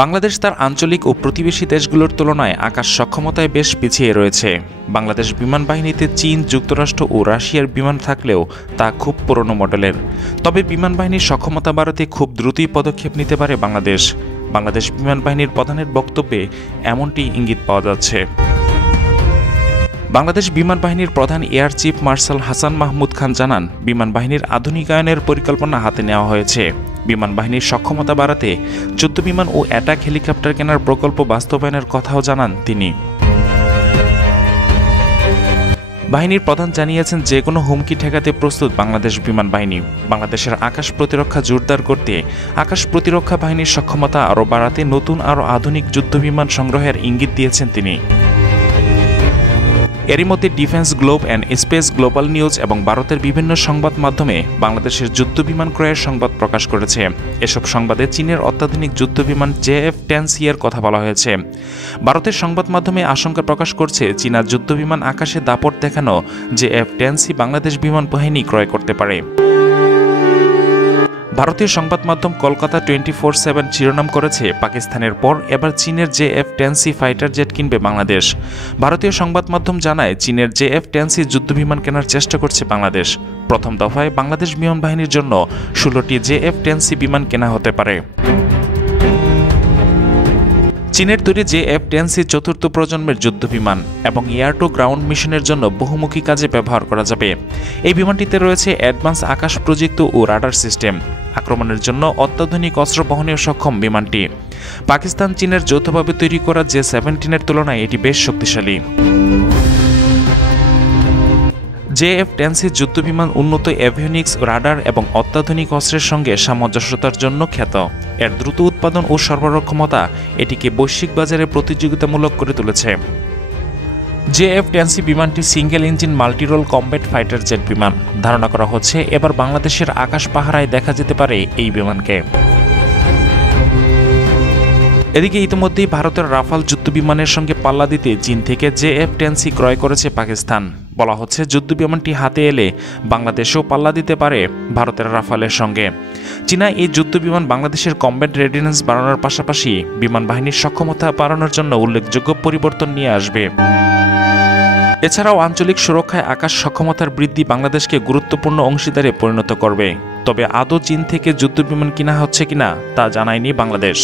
বাংলাদেশ তার আঞ্চলিক ও প্রতিবেশী দেশগুলোর তুলনায় আকাশ সক্ষমতায় বেশ পিছিয়ে রয়েছে। বাংলাদেশ বিমান বাহিনীতে চীন, যুক্তরাষ্ট্র ও রাশিয়ার বিমান থাকলেও তা খুব পুরনো মডেলের। তবে বিমান বাহিনীর সক্ষমতা বাড়াতে খুব দ্রুতই পদক্ষেপ নিতে পারে বাংলাদেশ। বাংলাদেশ বিমান বাহিনীর প্রধানের বক্তব্যে এমনটি ইঙ্গিত পাওয়া যাচ্ছে। বাংলাদেশ বিমান বাহিনীর প্রধান air chief marshal Hasan Mahmud Khan জানান, বিমান বাহিনীর আধুনিকায়নের পরিকল্পনা হাতে নেওয়া হয়েছে। বিমান বাহিনীর সক্ষমতা বাড়াতে যুদ্ধ বিমান ও অ্যাটাক হেলিকপ্টার কেনার প্রকল্প বাস্তবায়নের কথাও জানান তিনি। বাহিনীর প্রধান জানিয়েছেন, যে কোনো হুমকি ঠেকাতে প্রস্তুত বাংলাদেশ বিমান বাহিনী। বাংলাদেশের আকাশ প্রতিরক্ষা জোরদার করতে আকাশ প্রতিরক্ষা বাহিনীর সক্ষমতা আরও বাড়াতে নতুন আরও আধুনিক যুদ্ধ বিমান সংগ্রহের ইঙ্গিত দিয়েছেন তিনি। এরই মধ্যে defence globe and space global news এবং ভারতের বিভিন্ন সংবাদ মাধ্যমে বাংলাদেশের যুদ্ধ বিমান ক্রয়ের সংবাদ প্রকাশ করেছে। এসব সংবাদে চীনের অত্যাধুনিক যুদ্ধ বিমান JF-10C এর কথা বলা হয়েছে। ভারতের সংবাদ মাধ্যমে আশঙ্কা প্রকাশ করছে, চীনা যুদ্ধ বিমান আকাশে দাপট দেখানো JF-10C বাংলাদেশ বিমান বাহিনী ক্রয় করতে পারে। ভারতীয় সংবাদ মাধ্যম কলকাতা 24/7 শিরোনাম করেছে, পাকিস্তানের পর এবার চীনের JF-10C ফাইটার জেট কিনবে বাংলাদেশ। ভারতীয় সংবাদ মাধ্যম জানায়, চীনের JF-10C যুদ্ধবিমান কেনার চেষ্টা করছে বাংলাদেশ। প্রথম দফায় বাংলাদেশ বিমান বাহিনীর জন্য 16টি JF-10C বিমান কেনা হতে পারে। চীনের তৈরি JF-10C চতুর্থ প্রজন্মের যুদ্ধ বিমান এবং এয়ার টু গ্রাউন্ড মিশনের জন্য বহুমুখী কাজে ব্যবহার করা যাবে। এই বিমানটিতে রয়েছে অ্যাডভান্স আকাশ প্রযুক্ত ও রাডার সিস্টেম। আক্রমণের জন্য অত্যাধুনিক অস্ত্র বহনে সক্ষম বিমানটি। পাকিস্তান চীনের যৌথভাবে তৈরি করা J-17 এর তুলনায় এটি বেশ শক্তিশালী। JF-10C যুদ্ধবিমান উন্নত এভিওনিক্স, রাডার এবং অত্যাধুনিক অস্ত্রের সঙ্গে সামঞ্জস্যতার জন্য খ্যাত। এর দ্রুত উৎপাদন ও সরবরাহ ক্ষমতা এটিকে বৈশ্বিক বাজারে প্রতিযোগিতামূলক করে তুলেছে। JF-10C বিমানটি single engine multirole combat fighter jet বিমান। ধারণা করা হচ্ছে, এবার বাংলাদেশের আকাশ পাহারায় দেখা যেতে পারে এই বিমানকে। এদিকে ইতিমধ্যেই ভারতের রাফাল যুদ্ধ বিমানের সঙ্গে পাল্লা দিতে চীন থেকে JF-10C ক্রয় করেছে পাকিস্তান। বলা হচ্ছে, যুদ্ধ বিমানটি হাতে এলে বাংলাদেশেও পাল্লা দিতে পারে ভারতের রাফালের সঙ্গে। চীনা এই যুদ্ধ বিমান বাংলাদেশের কমব্যাট রেডিনেস বাড়ানোর পাশাপাশি বিমান বাহিনীর সক্ষমতা বাড়ানোর জন্য উল্লেখযোগ্য পরিবর্তন নিয়ে আসবে। এছাড়াও আঞ্চলিক সুরক্ষায় আকাশ সক্ষমতার বৃদ্ধি বাংলাদেশকে গুরুত্বপূর্ণ অংশীদারে পরিণত করবে। তবে আদৌ চীন থেকে যুদ্ধ বিমান কিনা হচ্ছে কিনা তা জানায়নি বাংলাদেশ।